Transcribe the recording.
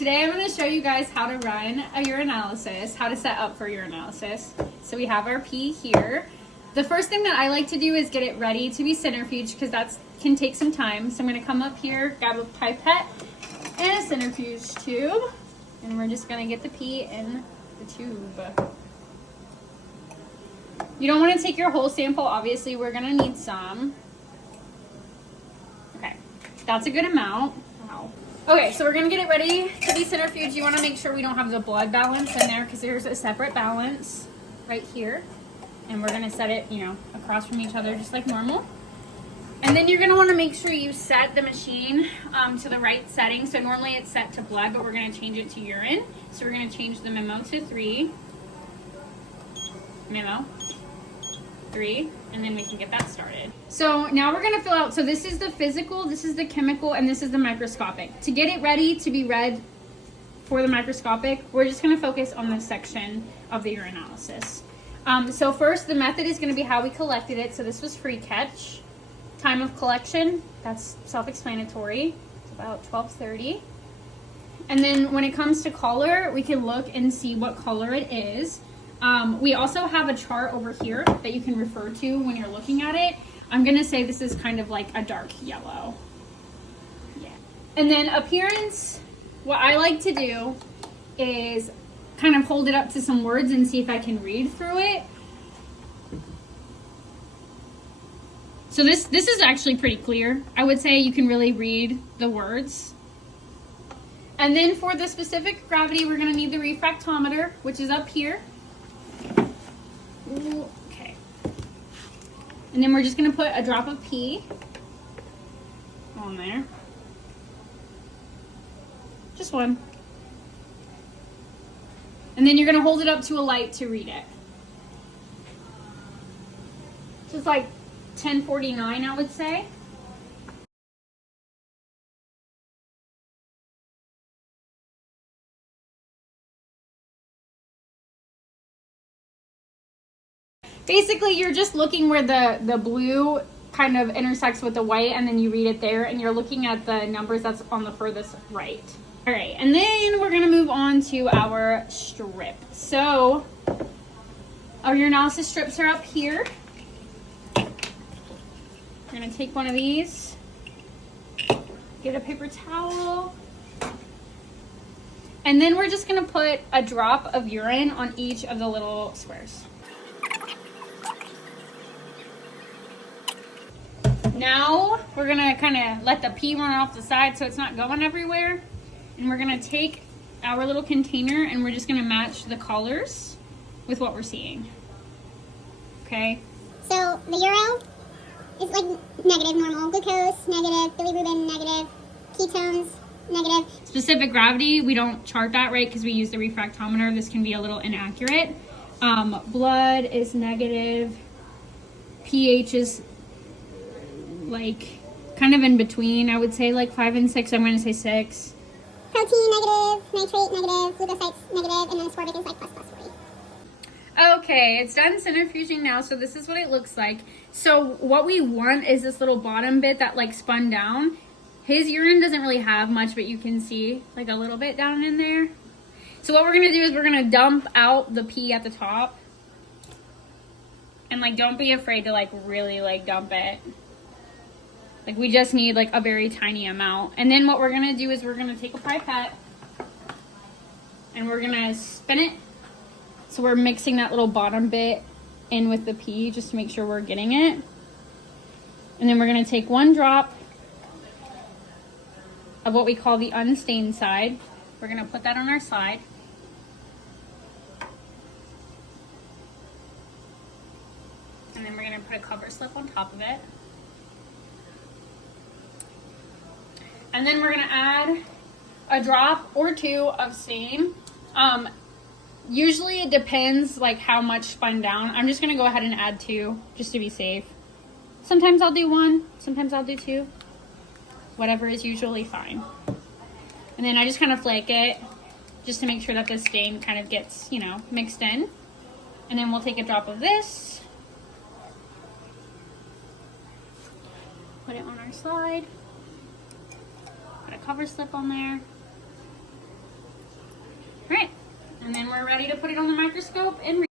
Today I'm going to show you guys how to run a urinalysis, how to set up for urinalysis. So we have our pee here. The first thing that I like to do is get it ready to be centrifuged because that can take some time. So I'm going to come up here, grab a pipette and a centrifuge tube, and we're just going to get the pee in the tube. You don't want to take your whole sample, obviously we're going to need some. Okay, that's a good amount. Wow. Okay, so we're going to get it ready to be centrifuged. You want to make sure we don't have the blood balance in there because there's a separate balance right here. And we're going to set it, across from each other just like normal. And then you're going to want to make sure you set the machine to the right setting. So normally it's set to blood, but we're going to change it to urine. So we're going to change the memo to 3. Memo. 3, and then we can get that started. So now we're going to fill out, so this is the physical, this is the chemical, and this is the microscopic. To get it ready to be read for the microscopic, we're just going to focus on this section of the urinalysis. So first, the method is going to be how we collected it. So this was free catch. Time of collection, that's self-explanatory. It's about 12:30. And then when it comes to color, we can look and see what color it is. We also have a chart over here that you can refer to when you're looking at it. I'm going to say this is kind of like a dark yellow. Yeah. And then appearance, what I like to do is kind of hold it up to some words and see if I can read through it. So this is actually pretty clear. I would say you can really read the words. And then for the specific gravity, we're going to need the refractometer, which is up here. Okay. And then we're just going to put a drop of pee on there. Just one. And then you're going to hold it up to a light to read it. So it's like 10:49, I would say. Basically, you're just looking where the blue kind of intersects with the white, and then you read it there, and you're looking at the numbers that's on the furthest right. All right, and then we're going to move on to our strip. So our urinalysis strips are up here. We're going to take one of these, get a paper towel, and then we're just going to put a drop of urine on each of the little squares. Now we're gonna kind of let the pee run off the side so it's not going everywhere. And we're gonna take our little container and we're just gonna match the colors with what we're seeing. Okay? So the euro is like negative normal, glucose negative, bilirubin negative, ketones negative. Specific gravity, we don't chart that, right? Because we use the refractometer. This can be a little inaccurate. Blood is negative. pH is like kind of in between. I would say like 5 and 6. I'm going to say 6. Protein negative, nitrate negative, leukocytes negative, and then ascorbic is like +40. Okay, it's done centrifuging now, so this is what it looks like. So what we want is this little bottom bit that like spun down. His urine doesn't really have much, but you can see like a little bit down in there. So what we're going to do is we're going to dump out the pee at the top. And like don't be afraid to like really like dump it. Like we just need like a very tiny amount. And then what we're gonna do is we're gonna take a pipette and we're gonna spin it. So we're mixing that little bottom bit in with the pee just to make sure we're getting it. And then we're gonna take one drop of what we call the unstained side. We're gonna put that on our side. And then we're gonna put a cover slip on top of it. And then we're gonna add a drop or 2 of stain. Usually it depends like how much spun down. I'm just gonna go ahead and add 2 just to be safe. Sometimes I'll do 1, sometimes I'll do 2. Whatever is usually fine. And then I just kind of flake it just to make sure that the stain kind of gets, mixed in. And then we'll take a drop of this. Put it on our slide. Put a cover slip on there. ready to put it on the microscope and